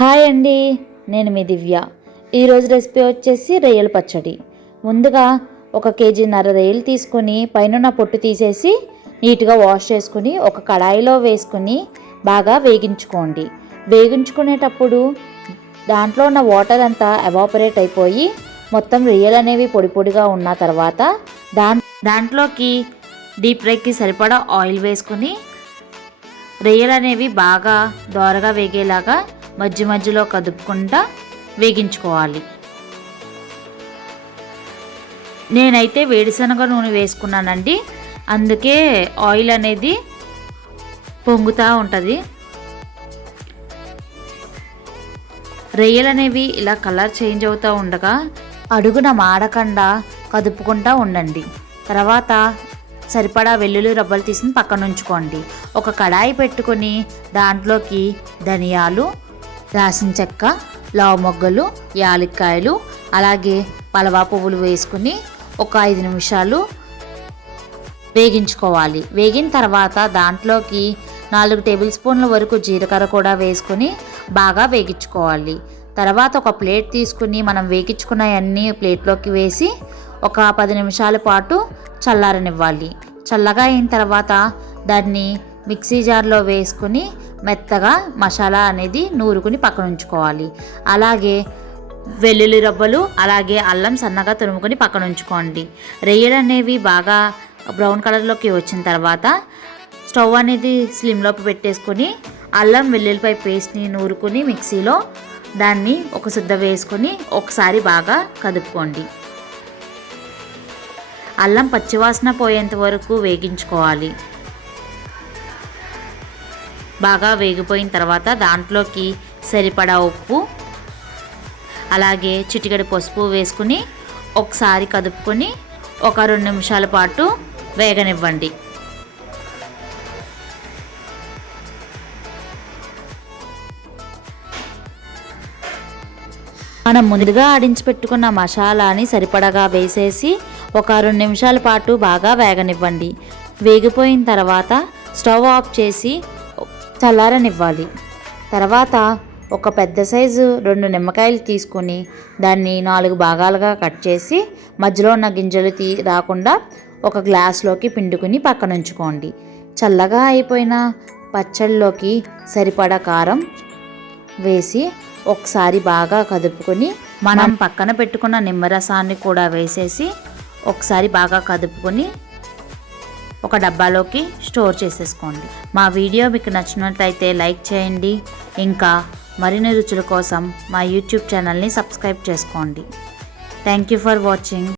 Hi అండి, నేను మీ దివ్య. ఈరోజు రెసిపీ వచ్చేసి రొయ్యల పచ్చడి. ముందుగా 1.5 kg రొయ్యలు తీసుకొని పైన పొట్టు తీసేసి నీట్గా వాష్ చేసుకుని ఒక కడాయిలో వేసుకుని బాగా వేగించుకోండి. వేగించుకునేటప్పుడు దాంట్లో ఉన్న వాటర్ అంతా ఎవాపరేట్ అయిపోయి మొత్తం రొయ్యలు అనేవి పొడి పొడిగా ఉన్న తర్వాత దాంట్లోకి డీప్ ఫ్రైకి సరిపడా ఆయిల్ వేసుకుని రొయ్యలు అనేవి బాగా దోరగా వేగేలాగా మధ్య మధ్యలో కదుపుకుంటా వేగించుకోవాలి. నేనైతే వేడిశనగ నూనె వేసుకున్నానండి, అందుకే ఆయిల్ అనేది పొంగుతూ ఉంటుంది. రొయ్యలు అనేవి ఇలా కలర్ చేంజ్ అవుతూ ఉండగా అడుగున మాడకుండా కదుపుకుంటూ ఉండండి. తర్వాత సరిపడా వెల్లుల్లి రబ్బలు తీసుకుని పక్కన ఉంచుకోండి. ఒక కడాయి పెట్టుకొని దాంట్లోకి ధనియాలు, దాల్చిన చెక్క, లావు మొగ్గలు, యాలక్కాయలు, అలాగే పలవా పువ్వులు వేసుకుని ఒక 5 నిమిషాలు వేగించుకోవాలి. వేగిన తర్వాత దాంట్లోకి 4 టేబుల్ స్పూన్ల వరకు జీలకర్ర కూడా వేసుకొని బాగా వేగించుకోవాలి. తర్వాత ఒక ప్లేట్ తీసుకుని మనం వేగించుకున్నవన్నీ ప్లేట్లోకి వేసి ఒక 10 నిమిషాల పాటు చల్లారనివ్వాలి. చల్లగా అయిన తర్వాత దాన్ని మిక్సీ జార్లో వేసుకుని మెత్తగా మసాలా అనేది నూరుకుని పక్కన ఉంచుకోవాలి. అలాగే వెల్లుల్లి రబ్బలు, అలాగే అల్లం సన్నగా తురుముకొని పక్కన ఉంచుకోండి. రొయ్యలు అనేవి బాగా బ్రౌన్ కలర్లోకి వచ్చిన తర్వాత స్టవ్ అనేది స్లిమ్లోకి పెట్టేసుకొని అల్లం వెల్లుల్లిపాయ పేస్ట్ని నూరుకుని మిక్సీలో దాన్ని ఒక సుద్ద వేసుకొని ఒకసారి బాగా కదుపుకోండి. అల్లం పచ్చివాసన పోయేంత వరకు వేగించుకోవాలి. బాగా వేగిపోయిన తర్వాత దాంట్లోకి సరిపడా ఉప్పు, అలాగే చిటికెడు పసుపు వేసుకుని ఒకసారి కదుపుకొని ఒక 2 నిమిషాల పాటు వేగనివ్వండి. మనం ముందుగా ఆడించి పెట్టుకున్న మసాలాని సరిపడగా వేసేసి ఒక 2 నిమిషాల పాటు బాగా వేగనివ్వండి. వేగిపోయిన తర్వాత స్టవ్ ఆఫ్ చేసి చల్లారనివ్వాలి. తర్వాత ఒక పెద్ద సైజు 2 నిమ్మకాయలు తీసుకొని దాన్ని 4 భాగాలుగా కట్ చేసి మధ్యలో ఉన్న గింజలు రాకుండా ఒక గ్లాస్లోకి పిండుకుని పక్కన ఉంచుకోండి. చల్లగా అయిపోయిన పచ్చళ్ళలోకి సరిపడా కారం వేసి ఒకసారి బాగా కదుపుకొని మనం పక్కన పెట్టుకున్న నిమ్మరసాన్ని కూడా వేసేసి ఒకసారి బాగా కదుపుకొని ఒక డబ్బాలోకి స్టోర్ చేసేసుకోండి. మా వీడియో మీకు నచ్చినట్లయితే లైక్ చేయండి. ఇంకా మరిన్ని రుచుల కోసం మా యూట్యూబ్ ఛానల్ని సబ్స్క్రైబ్ చేసుకోండి. Thank you for watching.